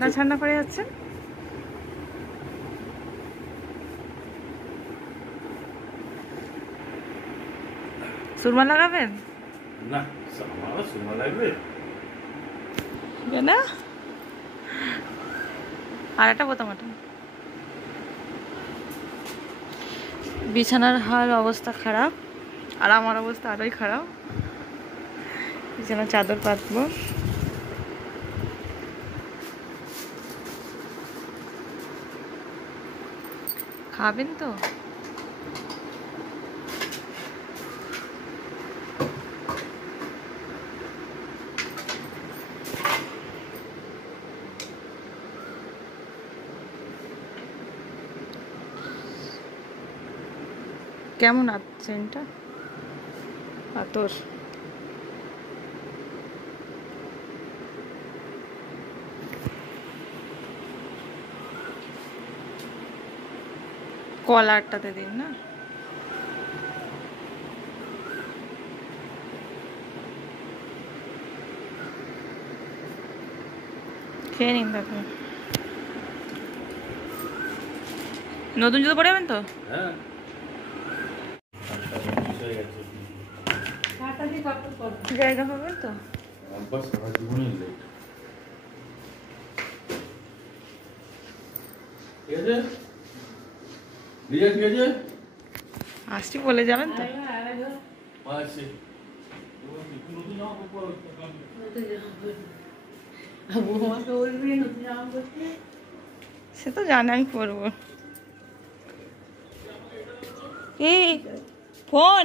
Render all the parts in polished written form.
না ঠান্ডা পড়ে যাচ্ছে। সুরমা লাগাবেন না? সুরমা লাগবে না? আর একটা বোতাম ওটা। বিছানার হাল অবস্থা খারাপ, আর আমার অবস্থা আরোই খারাপ। বিছানার চাদর পাতবো। খাবেন তো? কেমন সেন্টটা? আতর কলারটাতে দিন না। খেয়ে নিন তারপর। নতুন জুতো পরে যাবেন তো? হ্যাঁ। জায়গা পাবেন তো? আসছি বলে যাবেন তো? সে তো জানে আমি করবো। এই ফোন,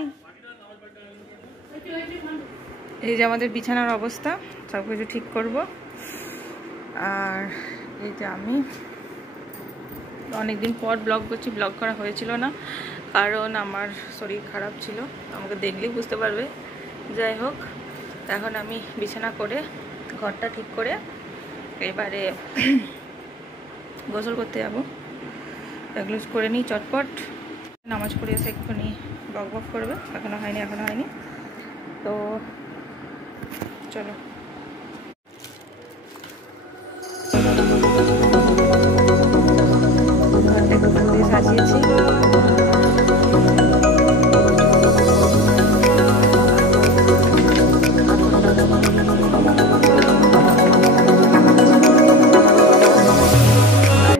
এই যে আমাদের বিছানার অবস্থা, সব কিছু ঠিক করবো। আর এই যে আমি অনেকদিন পর ব্লগ করছি, ব্লগ করা হয়েছিল না কারণ আমার শরীর খারাপ ছিল, আমাকে দেখলেই বুঝতে পারবে। যাই হোক, এখন আমি বিছানা করে ঘরটা ঠিক করে এবারে গোসল করতে যাবো। এগুলো করে নিই চটপট, নামাজ পড়ে এসে এক্ষুনি বক বক করবে। এখনো হয়নি তো চলো। সাজিয়েছি।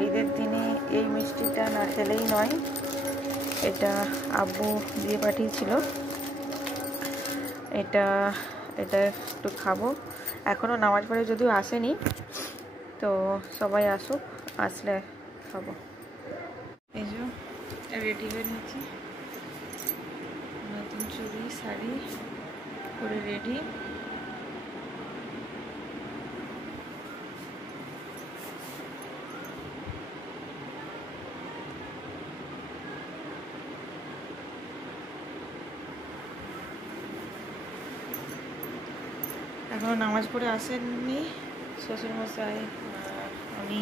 ঈদের দিনে এই মিষ্টিটা না খেলেই নয়, এটা আব্বু দিয়ে পাঠিয়েছিল। এটা একটু খাবো। এখনও নামাজ পড়ে যদিও আসেনি, তো সবাই আসুক, আসলে খাবো। এই যে রেডি হয়ে নিয়েছি, নতুন চুড়ি শাড়ি পরে রেডি। এখনও নামাজ পড়ে আসেননি শ্বশুরমশাই, উনি,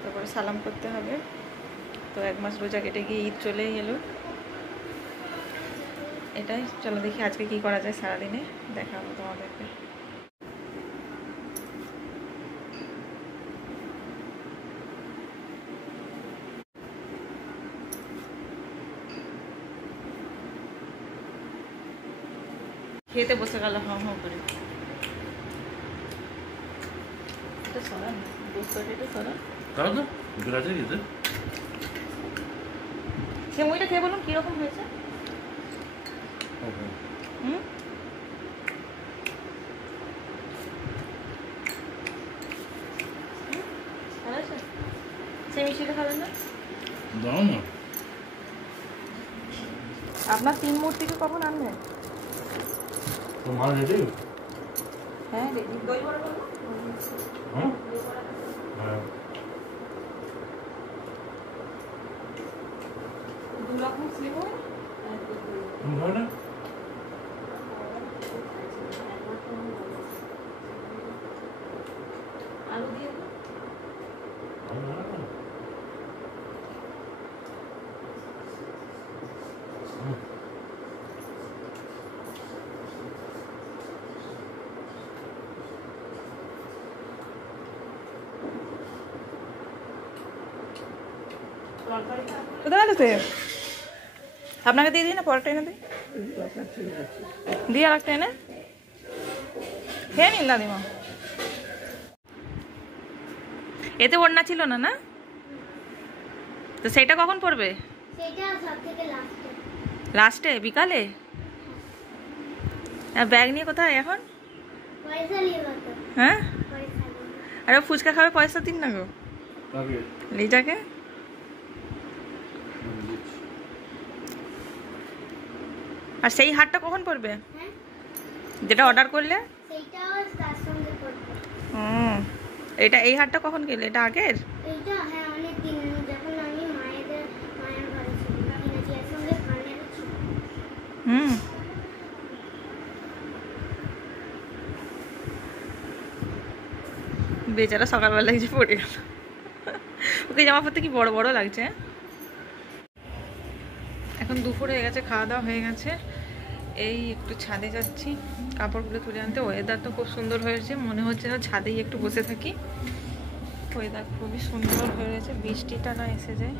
তারপরে সালাম করতে হবে। তো 1 মাস রোজা কেটে গিয়ে ঈদ চলেই এলো। এটাই, চলো দেখি আজকে কি করা যায়, সারাদিনে দেখাবো তোমাদেরকে। খেতে বসে গেল হাঁ হাঁ করে। এটা সরান, এটা সরান। সেমুইটা খেয়ে বলুন কিরকম হয়েছে। সেই মিষ্টিটা খাবেন না? আপনার 3 মূর্তিকে কখন আনবেন? হ্যাঁ রেডি। দই বড়া করবো। দু রকম সেমুই আলু দিয়ে দেবো। কোথায় গেল তুই? আপনাকে দিয়ে দিই না, পরটা এনে দিই, দিয়ে আর একটা এনে খেয়ে নিন দাদিমা। এতে ওড়না ছিল না, না তো সেইটা কখন পড়বে? লাস্টে বিকালে? আর ব্যাগ নিয়ে কোথায় এখন? হ্যাঁ, আরে ফুচকা খাবে, পয়সা দিন না গো লিজাকে। আর সেই হারটা কখন পড়বে যেটা অর্ডার করলে? হুম, এটা এই হারটা কখন গেলে? এটা আগের? হুম, বেচারা সকালবেলায় যে পড়ে গেল। ওকে জামা পরতে কি বড় বড় লাগছে। এখন দুপুর হয়ে গেছে, খাওয়া দাওয়া হয়ে গেছে, এই একটু ছাদে যাচ্ছি কাপড়গুলো তুলে আনতে। ওয়েদার তো খুব সুন্দর হয়েছে, মনে হচ্ছে না ছাদেই একটু বসে থাকি। ওয়েদার খুবই সুন্দর হয়েছে, বৃষ্টিটা না এসে যায়।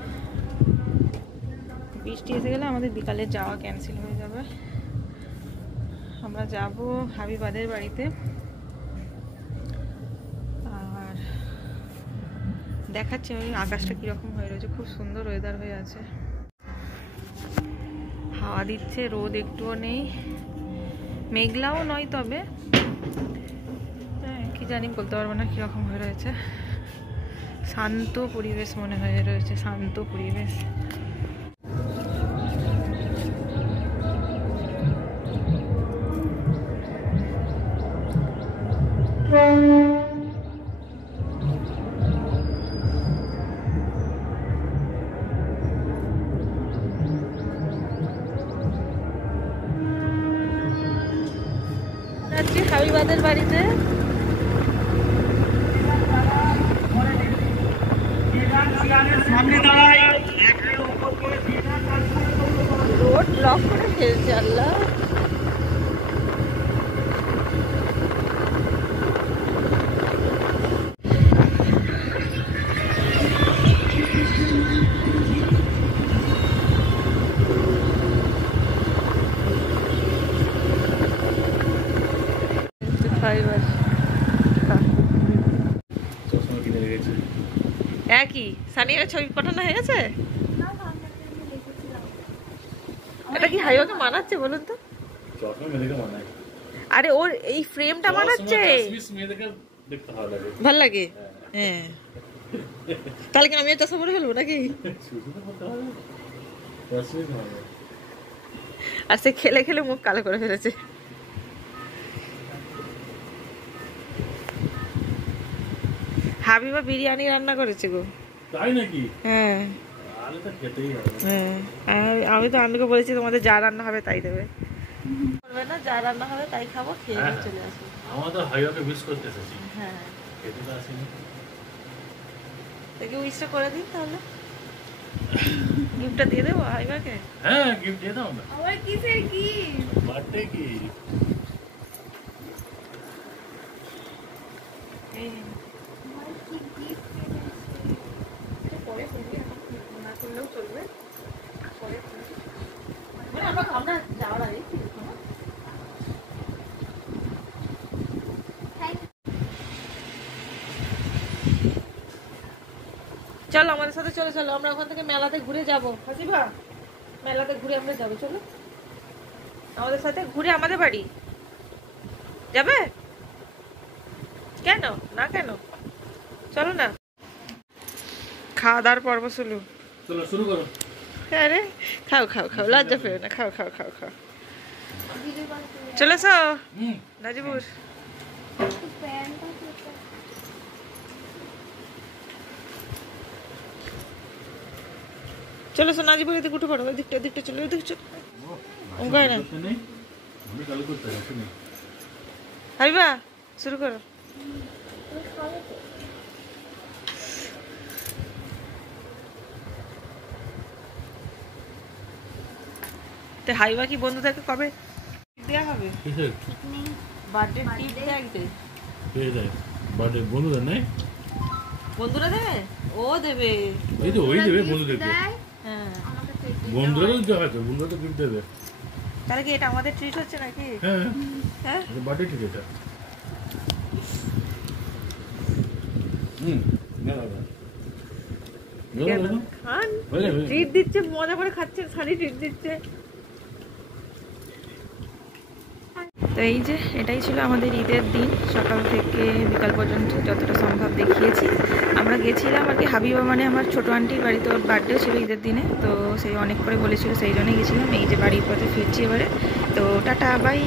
বৃষ্টি এসে গেলে আমাদের বিকালে যাওয়া ক্যান্সেল হয়ে যাবে। আমরা যাব হাবিবাদের বাড়িতে। আর দেখাচ্ছে ওই আকাশটা কীরকম হয়ে রয়েছে, খুব সুন্দর ওয়েদার হয়ে আছে, হাওয়া দিচ্ছে, রোদ একটুও নেই, মেঘলাও নয়, তবে কি জানি বলতে পারবো না কীরকম হয়ে রয়েছে। শান্ত পরিবেশ মনে হয়ে রয়েছে, শান্ত পরিবেশ। যাচ্ছি হাবিবাদের বাড়িতে। রোড ব্লক করে ফেলছে আল্লাহ। একই সানিয়ার ছবি পাঠানো হয়ে গেছে। এটা কি হাইওকে মানাচ্ছে বলুন তো? আরে ওর এই ফ্রেমটা মানাচ্ছে, ভাল লাগে। হ্যাঁ, তাহলে কি আমিও চশমা পরে ফেলবো নাকি? আর সে খেলে খেলে মুখ কালো করে ফেলেছে। হাবিবা বিরিয়ানি রান্না করেছে গো। তাই নাকি? হ্যাঁ, তাহলে তো খেতেই হবে। হ্যাঁ, আমি তো আন্নুকে বলেছি তোমাদের যা রান্না হবে তাই দেবে, করবে না, যা রান্না হবে তাই খাবো, খেয়ে নিয়ে চলে আসবো। আমরা তো হাইওকে মিস করতে এসেছি। হ্যাঁ, খেতে তো আসিনি। দেখি উইশটা করে দিন তাহলে, গিফটটা দিয়ে দেবো হাইবাকে। হ্যাঁ, গিফট দিয়ে দাও না। আমার কিসের গিফট? বার্থডে কি? এই পরে করবি, না করলেও চলবে, পরে আমরা যাওয়ার আগে চলো আমাদের সাথে, চলো চলো, আমরা ওখান থেকে মেলাতে ঘুরে যাবো। হাসিবা, মেলাতে ঘুরে আমরা যাবো, চলো আমাদের সাথে ঘুরে আমাদের বাড়ি যাবে। কেন না, কেন, চলো না। খাওয়া দাওয়ার পর্ব শুরু। চলো শুরু করো। আরে খাও খাও খাও, লজ্জা পেও না, খাও খাও খাও খাও। চলে এসো নাজিবুর। চলো এসো নাজিবুর, এদিকে উঠে পড়ো, ওদিকটা ওদিকটা চলো, ওদিকে চলো। গায়ে না হাবিবা, শুরু করো। হাইবা কি বন্ধুদেরকে কবে দেয়া হবে? বার্থডে টিপ দেয়, বার্থডে বন্ধুদের নেই। বন্ধুরা দেবে, ও দেবে। এই তো ওই দেবে, বন্ধু দেবে। হ্যাঁ, বন্ধুরা তো দেওয়া আছে, বন্ধুরা তো গিফট দেবে। তাহলে কি এটা আমাদের ট্রিট হচ্ছে নাকি? হ্যাঁ, হ্যাঁ, বার্থডে ঠিক এটা। না না খান হয়ে যাবে। ট্রিট দিচ্ছে, মজা করে খাচ্ছে, শাড়ি ট্রিট দিচ্ছে। তো এই যে এটাই ছিল আমাদের ঈদের দিন, সকাল থেকে বিকাল পর্যন্ত যতটা সম্ভব দেখিয়েছি। আমরা গেছিলাম আর কি হাবিবা, মানে আমার ছোটো আন্টির বাড়িতে, ওর বার্থডেও ছিল ঈদের দিনে, তো সেই অনেক করে বলেছিল, সেই জন্যই গেছিলাম। এই যে বাড়ির পথে ফিরছি এবারে, তো টাটা বাই।